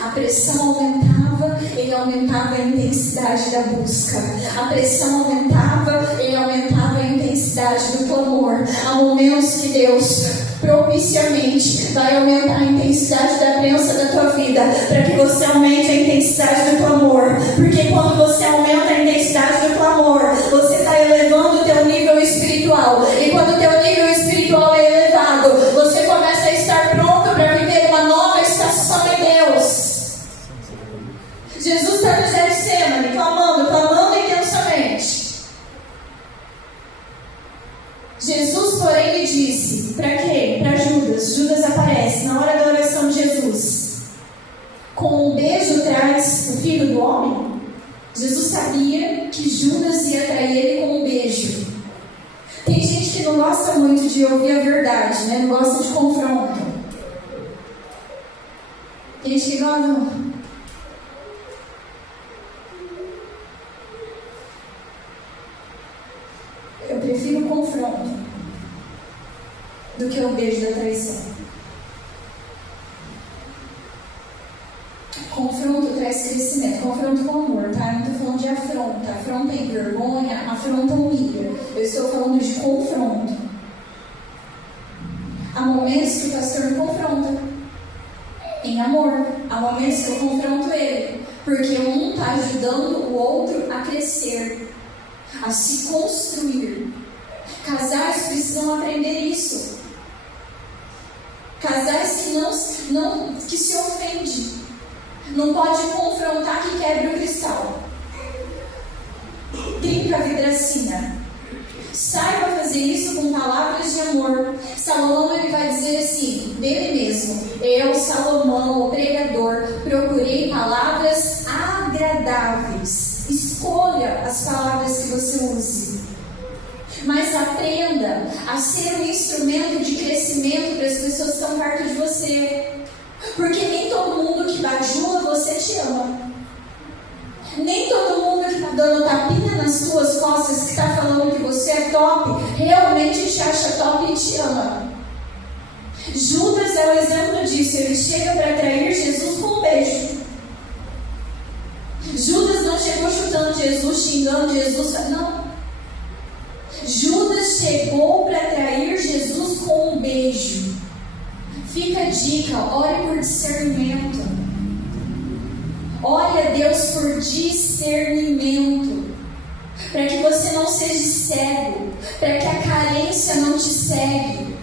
A pressão aumentava, ele aumentava a intensidade da busca. A pressão aumentava, ele aumentava a intensidade do clamor. Há momentos que Deus propiciamente vai aumentar a intensidade da crença da tua vida, para que você aumente a intensidade do clamor. Porque quando você aumenta a intensidade do clamor, você está elevando o teu nível espiritual. E quando o teu nível espiritual é elevado, você começa a estar pronto para viver uma nova estação em Deus. Jesus está no Getsemane, clamando intensamente. Jesus, porém, lhe disse: para quem? Para Judas. Judas aparece na hora da oração de Jesus. Com um beijo traz o Filho do Homem. Jesus sabia que Judas ia trair ele com um beijo. Tem gente que não gosta muito de ouvir a verdade, né? Não gosta de confronto. Tem gente que gosta. Eu prefiro o confronto do que o beijo da traição. Confronto traz crescimento. Confronto com amor, tá? Eu não estou falando de afronta. Afronta em vergonha, afronta humilha. Eu estou falando de confronto. Há momentos que o pastor me confronta em amor. Há momentos que eu confronto ele, porque um está ajudando o outro a crescer, a se construir. Casais precisam aprender isso. Casais que se ofendem. Não pode confrontar que quebra o cristal. Trinca a vidracinha. Saiba fazer isso com palavras de amor. Salomão, ele vai dizer assim, dele mesmo: eu, Salomão, o pregador, procurei palavras agradáveis. Escolha as palavras que você use. Mas aprenda a ser um instrumento de crescimento para as pessoas que estão perto de você. Porque nem todo mundo que bajula você te ama. Nem todo mundo que está dando tapinha nas tuas costas, que está falando que você é top, realmente te acha top e te ama. Judas é o exemplo disso. Ele chega para trair Jesus com um beijo. Judas não chegou chutando Jesus, xingando Jesus. Não. Judas chegou para trair Jesus com um beijo. Fica a dica, ore por discernimento. Ore a Deus por discernimento. Para que você não seja cego. Para que a carência não te cegue.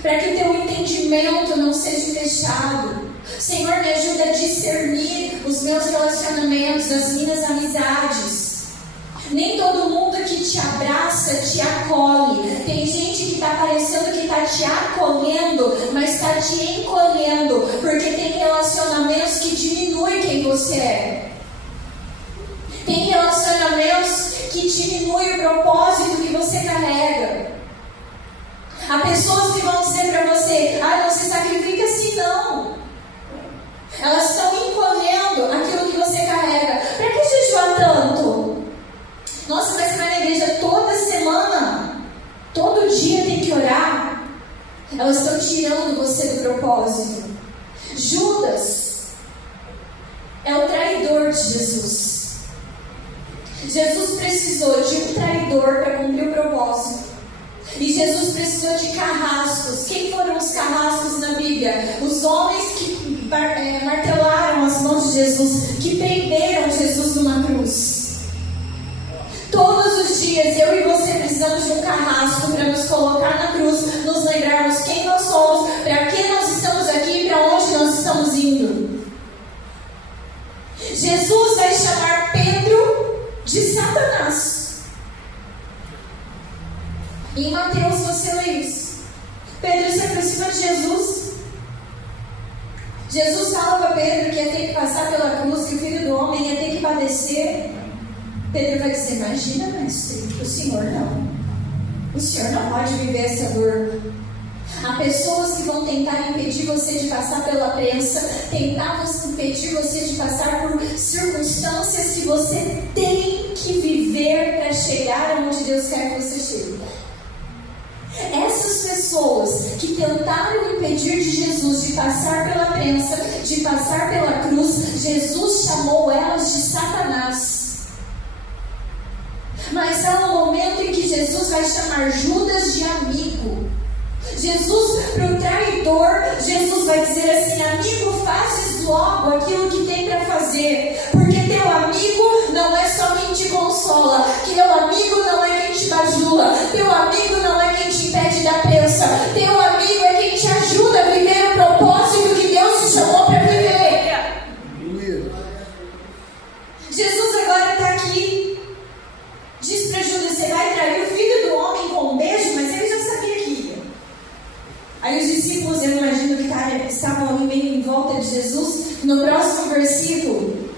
Para que o teu entendimento não seja fechado. Senhor, me ajuda a discernir os meus relacionamentos, as minhas amizades. Nem todo mundo que te abraça te acolhe. Tem gente que está parecendo que está te acolhendo, mas está te encolhendo, porque tem relacionamentos que diminuem quem você é. Tem relacionamentos que diminuem o propósito que você carrega. Há pessoas que vão dizer para você: não se sacrifica assim não. Elas estão encolhendo aquilo que você carrega. Para que jejuar tanto? Nossa, mas você vai na igreja toda semana, todo dia tem que orar. Elas estão tirando você do propósito. Judas é o traidor de Jesus. Jesus precisou de um traidor para cumprir o propósito. E Jesus precisou de carrascos. Quem foram os carrascos na Bíblia? Os homens que martelaram as mãos de Jesus, que prenderam Jesus numa cruz. Todos os dias eu e você precisamos de um carrasco para nos colocar na cruz, nos lembrarmos quem nós somos, para que nós estamos aqui e para onde nós estamos indo. Jesus vai chamar Pedro de Satanás. Em Mateus você lê isso. Pedro se aproxima de Jesus. Jesus fala para Pedro que ia ter que passar pela cruz, que o Filho do Homem ia ter que padecer. Pedro vai dizer: imagina, mestre, o Senhor não. O Senhor não pode viver essa dor. Há pessoas que vão tentar impedir você de passar pela prensa, tentar impedir você de passar por circunstâncias que você tem que viver para chegar onde Deus quer que você chegue. Essas pessoas que tentaram impedir de Jesus de passar pela prensa, de passar pela cruz, Jesus chamou elas de Satanás. Mas há um momento em que Jesus vai chamar Judas de amigo. Jesus, para o traidor, Jesus vai dizer assim: amigo, fazes logo aquilo que tem para fazer, porque teu amigo não é só quem te consola, que teu amigo não é quem te bajula, teu amigo não é quem te impede da prensa, teu amigo é quem te ajuda a viver o propósito que Deus te chamou para viver. Jesus agora está aqui, diz para Judas: você vai trair o Filho do Homem com um beijo, mas ele já sabia que ia. Aí os discípulos, eu imagino que estavam ali meio em volta de Jesus. No próximo versículo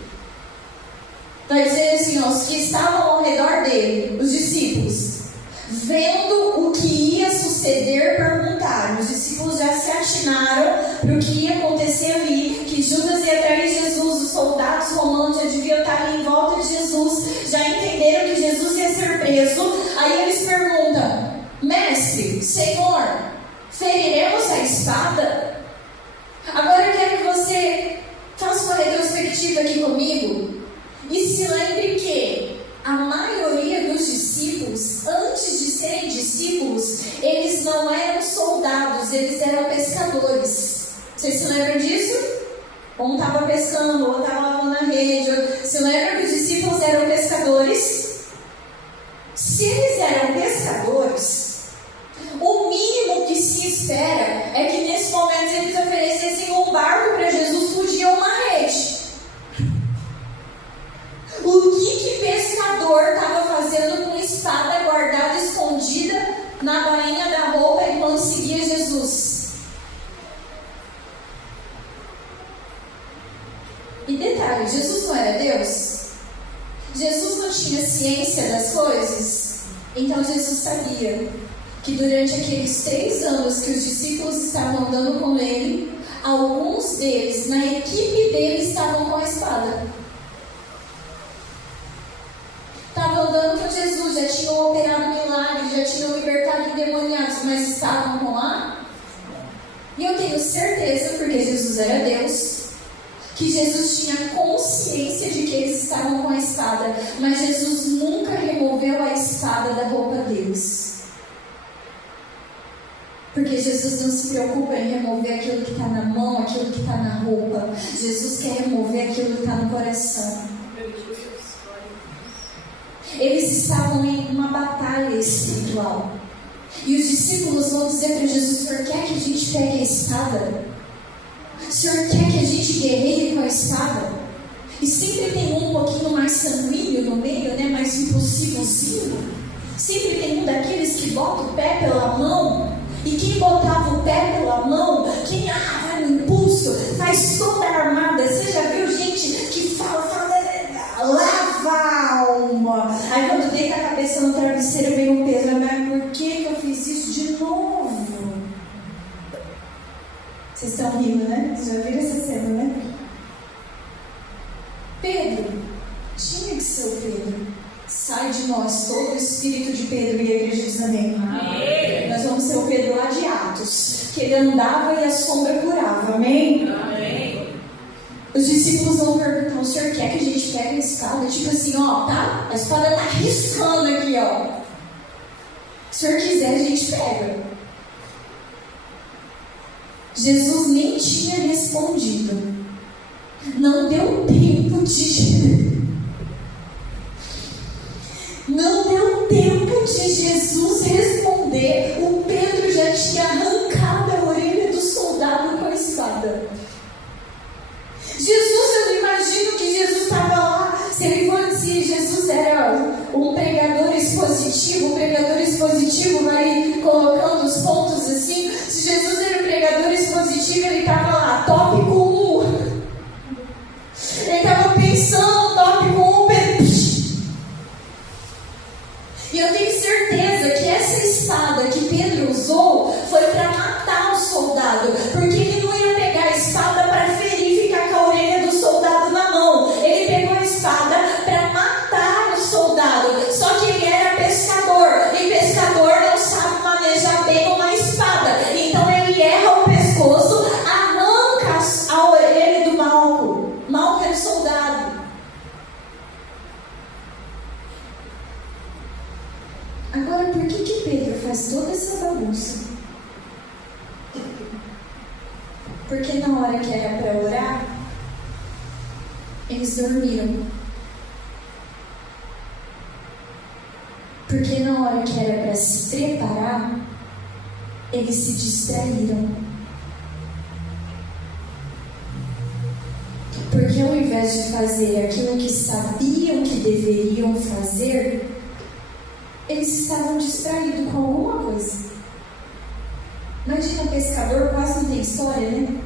vai dizer assim: os que estavam ao redor dele, os discípulos, vendo o que ia suceder, perguntaram. Os discípulos já se atinaram para o que ia acontecer ali, que Judas ia trair Jesus. Os soldados romanos já deviam estar ali em volta de Jesus, já entenderam que Jesus ia ser preso. Aí eles perguntam: mestre, Senhor, feriremos a espada? Agora eu quero que você faça uma retrospectiva aqui comigo e se lembre que a maioria dos discípulos, antes de serem discípulos, eles não eram soldados, eles eram pescadores. Vocês se lembram disso? Um estava pescando, o outro estava lavando a rede. Se lembram que os discípulos eram pescadores? Se eles eram pescadores, o mínimo que se espera é que nesse momento eles oferecessem um barco para Jesus fugir ou uma rede. O que pescador estava fazendo com espada guardada, escondida na bainha da roupa enquanto seguia Jesus? E detalhe, Jesus não era Deus? Jesus não tinha ciência das coisas? Então Jesus sabia que durante aqueles 3 anos que os discípulos estavam andando com ele, alguns deles, na equipe dele, estavam com a espada. Estavam andando com Jesus, já tinham operado milagres, já tinham libertado endemoniados, mas estavam com a... E eu tenho certeza, porque Jesus era Deus, que Jesus tinha consciência de que eles estavam com a espada, mas Jesus nunca removeu a espada da roupa deles. Porque Jesus não se preocupa em remover aquilo que está na mão, aquilo que está na roupa. Jesus quer remover aquilo que está no coração. Eles estavam em uma batalha espiritual. E os discípulos vão dizer para Jesus: o Senhor quer que a gente pegue a espada? O Senhor quer que a gente guerreie com a espada? E sempre tem um pouquinho mais sanguíneo no meio, né? Mais impulsivozinho. Sempre tem um daqueles que bota o pé pela mão. E quem botava o pé pela mão, quem vai no impulso, faz toda a armada. Você já viu gente que fala, lava a alma. Aí quando deita a cabeça no travesseiro, vem um peso, mas por que eu fiz isso de novo? Vocês estão rindo, né? Vocês já viram essa cena, né? Pedro, tinha que ser o Pedro. Sai de nós todo o espírito de Pedro, e a igreja diz amém. Amém. Nós vamos ser o Pedro lá de Atos, que ele andava e a sombra curava, amém? Amém. Os discípulos vão perguntar: o senhor quer que a gente pegue a espada? Tipo assim, ó, tá? A espada tá riscando aqui, ó. Se o senhor quiser, a gente pega. Jesus nem tinha respondido. Não deu tempo de... Não deu tempo de Jesus responder. O Pedro já tinha arrancado a orelha do soldado com a espada. Jesus, eu não imagino que Jesus estava lá. Se Jesus era um pregador expositivo, o pregador expositivo vai colocando os pontos assim. Se Jesus era um pregador expositivo, ele estava lá, tópico 1. Ele estava pensando, tópico 1, e eu tenho certeza que essa espada que Pedro usou foi para matar o soldado, porque ele não ia pegar a espada para ferir e ficar com a orelha do soldado na mão. Ele pegou a espada para matar o soldado. Só que ele era pescador, e pescador não sabe manejar bem uma espada. Então ele erra o pescoço, arranca a orelha do Malco. Malco era o soldado. Agora, por que Pedro faz toda essa bagunça? Porque na hora que era para orar, eles dormiram. Porque na hora que era para se preparar, eles se distraíram. Porque ao invés de fazer aquilo que sabiam que deveriam fazer, eles estavam distraídos com alguma coisa. Imagina, pescador quase não tem história, né?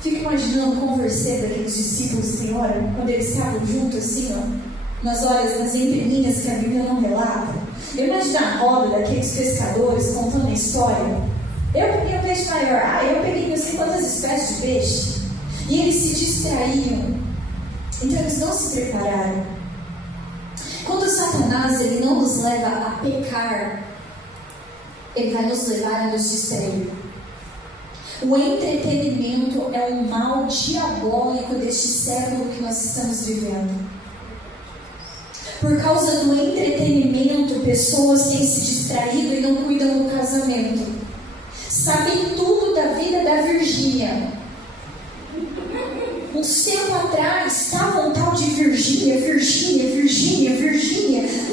Fico imaginando o converser daqueles discípulos, Senhora, quando eles estavam juntos assim, ó, nas horas, nas entrelinhas que a Bíblia não relata. Eu imagino a roda daqueles pescadores contando a história. Eu peguei um peixe maior, eu peguei não sei quantas espécies de peixe. E eles se distraíam. Então eles não se prepararam. Quando Satanás ele não nos leva a pecar, ele vai nos levar a nos distrair. O entretenimento é um mal diabólico deste século que nós estamos vivendo. Por causa do entretenimento, pessoas têm se distraído e não cuidam do casamento. Sabem tudo da vida da Virgínia. Um tempo atrás estava um tal de Virgínia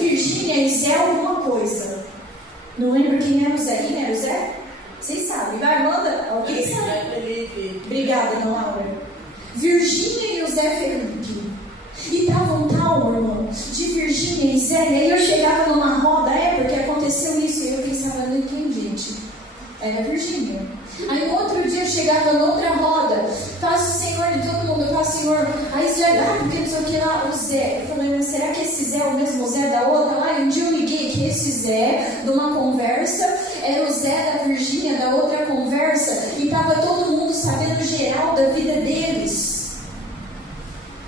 e Zé alguma coisa. Não lembro quem era o Zé. Quem era o Zé? Vocês sabem. Vai, manda. Alguém sabe? Obrigada, dona Laura. Virgínia e o Zé Felipe. E estava um tal, irmão, de Virgínia e Zé. E aí eu chegava numa roda, porque aconteceu isso. E eu pensava, não entendi, gente. Era Virgínia. Aí no outro dia eu chegava noutra roda, passa o Senhor de todo mundo, passa o Senhor, aí você porque não sei o que lá, o Zé. Eu falei, mas será que esse Zé é o mesmo Zé da outra lá? E um dia eu liguei que esse Zé, de uma conversa, era o Zé da Virgínia, da outra conversa, e estava todo mundo sabendo geral da vida deles.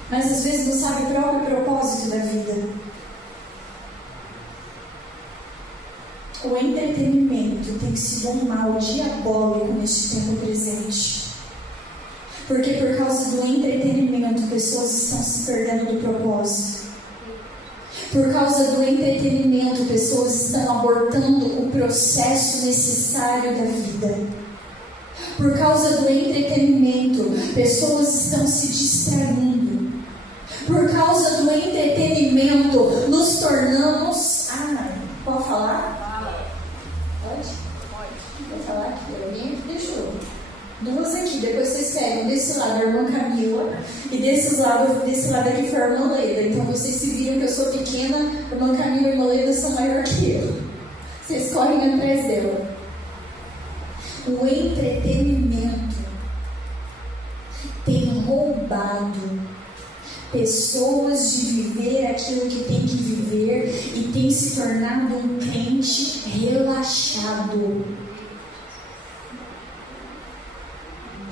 Mas às vezes não sabe o próprio propósito da vida. O entretenimento tem sido um mal diabólico neste tempo presente. Porque por causa do entretenimento, pessoas estão se perdendo do propósito. Por causa do entretenimento, pessoas estão abortando o processo necessário da vida. Por causa do entretenimento, pessoas estão se distraindo. Por causa do entretenimento, nos tornamos... pode falar? Vou falar aqui, alguém deixou. Duas aqui, depois vocês pegam desse lado a irmã Camila e desse lado aqui foi a irmã Leda. Então vocês se viram que eu sou pequena, a irmã Camila e a irmã Leda são maior que eu. Vocês correm atrás dela. O entretenimento tem roubado pessoas de viver aquilo que tem que viver e tem se tornado um crente relaxado.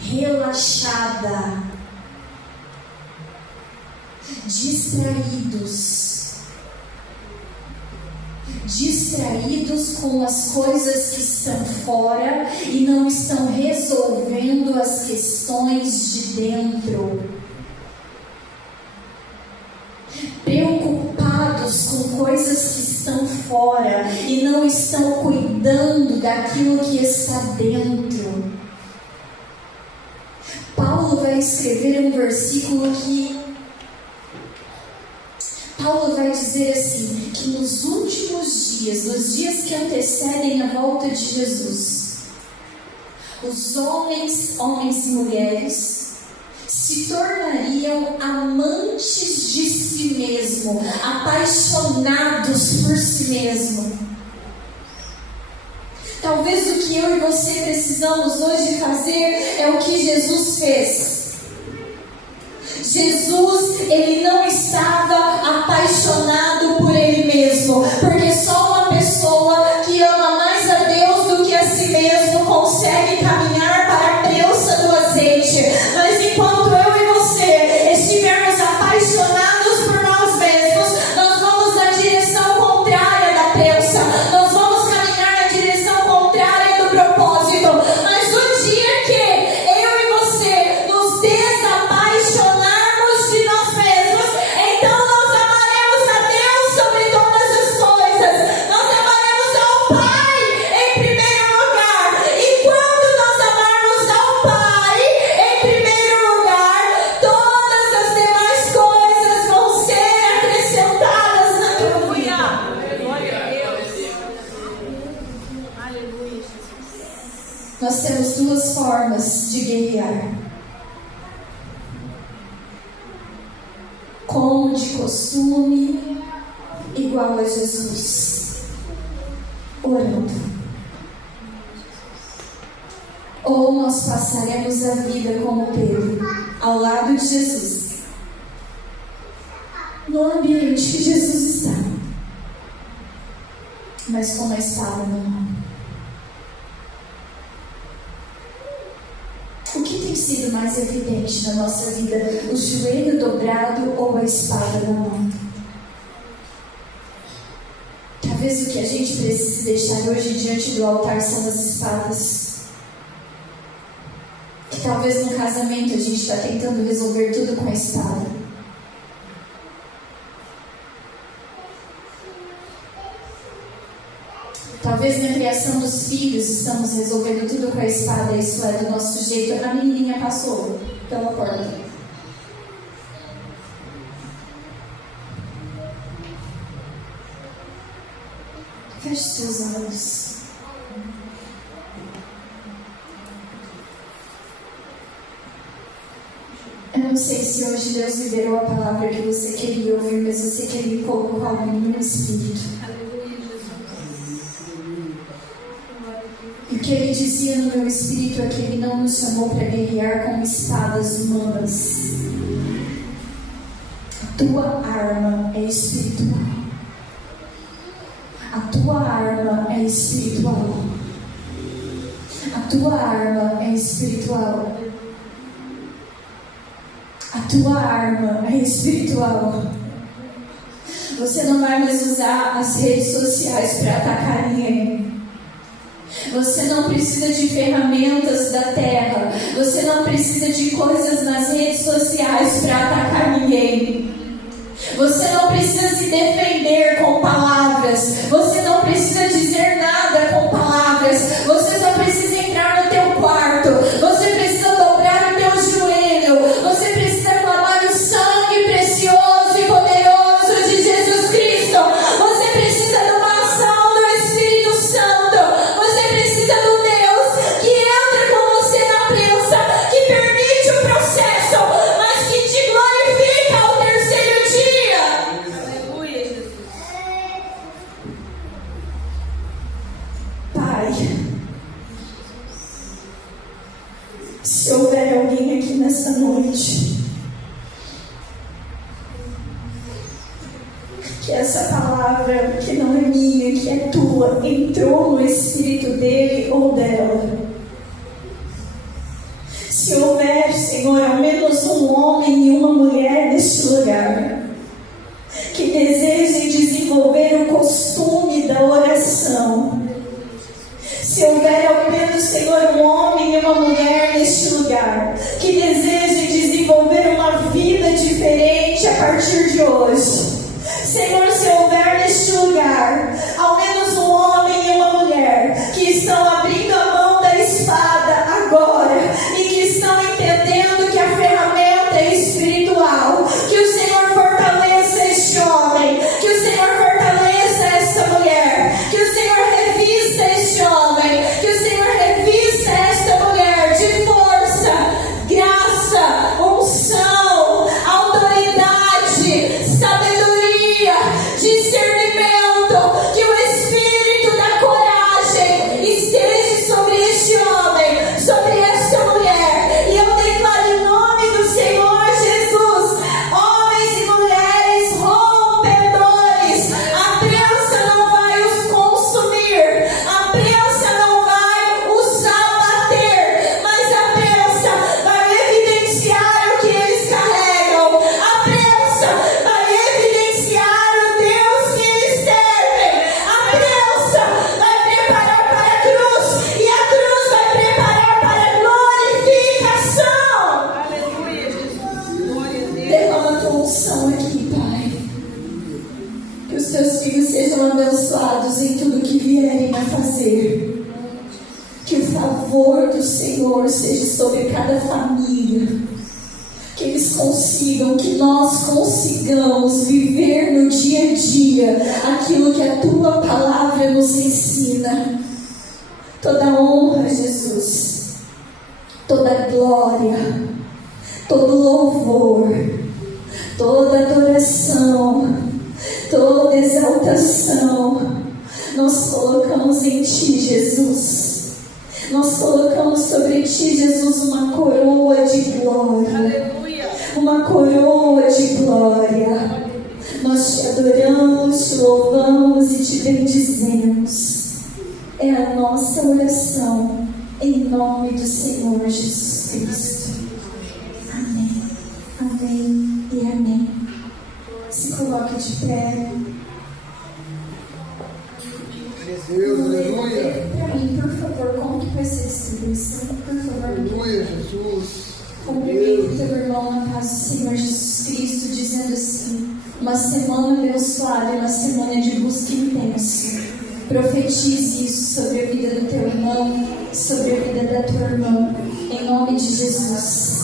Relaxada. Distraídos com as coisas que estão fora e não estão resolvendo as questões de dentro. Preocupados com coisas que estão fora e não estão cuidando daquilo que está dentro. Paulo vai escrever um versículo que Paulo vai dizer assim, que nos últimos dias, nos dias que antecedem a volta de Jesus, os homens e mulheres, se tornariam amantes de si mesmo, apaixonados por si mesmo. Talvez o que eu e você precisamos hoje fazer é o que Jesus fez. Jesus, ele não estava apaixonado por ele mesmo, porque só uma pessoa que ama mais a Deus do que a si mesmo consegue caminhar para a prensa do azeite. Mas enquanto eu e você estivermos apaixonados por nós mesmos, nós vamos na direção contrária da prensa, nós vamos caminhar na direção contrária do propósito. Mas o dia que eu e você nos desapaixonarmos de nós mesmos, então nós amaremos a Deus sobre todas as coisas, nós amaremos ao Pai em primeiro lugar, e quando nós amarmos ao Pai em primeiro lugar, todas as demais coisas vão ser acrescentadas na tua vida. Glória a Deus. Aleluia. Nós temos duas formas de guerrear: como de costume, igual a Jesus, orando. Ou nós passaremos a vida como Pedro, ao lado de Jesus, no ambiente que Jesus está, mas com uma espada na mão. O que tem sido mais evidente na nossa vida? O joelho dobrado ou a espada na mão? Talvez o que a gente precise deixar hoje diante do altar são as espadas. Que talvez no casamento a gente está tentando resolver tudo com a espada. Talvez na criação dos filhos estamos resolvendo tudo com a espada, isso é do nosso jeito. A menininha passou pela porta. Feche seus olhos. Eu não sei se hoje Deus liberou a palavra que você queria ouvir, mas eu sei que Ele colocou algo no meu espírito. E o que Ele dizia no meu espírito é que Ele não nos chamou para guerrear com espadas humanas. A tua arma é espiritual. A tua arma é espiritual. A tua arma é espiritual. A tua arma é espiritual. Você não vai mais usar as redes sociais para atacar ninguém. Você não precisa de ferramentas da terra. Você não precisa de coisas nas redes sociais para atacar ninguém. Você não precisa se defender com palavras. Você não precisa dizer nada com palavras. Você só precisa entrar no teu quarto. Você precisa dobrar o teu joelho. Você precisa clamar o sangue precioso e poderoso de Jesus Cristo. Você precisa de uma ação do Espírito Santo. Você precisa do Deus que entra com você na prensa, que permite o processo, mas que te glorifica ao terceiro dia. Aleluia, Jesus. essa palavra, que não é minha, que é tua, entrou no espírito dele ou dela. Se houver, Senhor, ao menos um homem e uma mulher neste lugar, que desejem desenvolver o costume da oração, se houver ao menos, Senhor, um homem e uma mulher neste lugar, que desejem desenvolver uma vida diferente a partir de hoje, Senhor, se houver neste lugar ao menos um homem e uma mulher que estão abrindo a mão da espada agora e que estão entendendo que a ferramenta é espiritual, que o Senhor fortaleça este homem, que o Senhor fortaleça esta mulher, que o Senhor revista este homem, que o Senhor revista esta mulher de força, graça, unção, autoridade, sabedoria, discernimento, que o Espírito da coragem esteja sobre este homem, sobre esta mulher. E eu declaro em nome do Senhor Jesus, homens e mulheres rompedores, a prensa não vai os consumir, a prensa não vai os abater, mas a prensa vai evidenciar o que eles carregam, a prensa vai evidenciar o Deus que eles servem, a prensa vai preparar para a cruz e a cruz vai preparar para a glorificação. Aleluia, Jesus. Glória a Deus. Derrama a tua unção aqui, Pai. Que os teus filhos sejam abençoados em tudo que vierem a fazer. Que o favor do Senhor seja sobre cada família. Que eles consigam, que nós consigamos viver no dia a dia aquilo que a tua palavra nos ensina. Toda honra, Jesus. Toda glória. Todo louvor. Toda adoração. Toda exaltação. Nós colocamos em Ti, Jesus. Nós colocamos sobre Ti, Jesus, uma coroa de glória. Aleluia. Uma coroa de glória. Nós Te adoramos, Te louvamos e Te bendizemos. É a nossa oração, em nome do Senhor Jesus Cristo. Amém. Amém e amém. Se coloque de pé. Deus, aleluia. Para mim, por favor, como que vai ser a distribuição? Por favor. Aleluia, Jesus. Cumprimento teu irmão na paz do Senhor Jesus Cristo, dizendo assim: uma semana abençoada, uma semana de busca intensa. Profetize isso sobre a vida do teu irmão, sobre a vida da tua irmã, em nome de Jesus.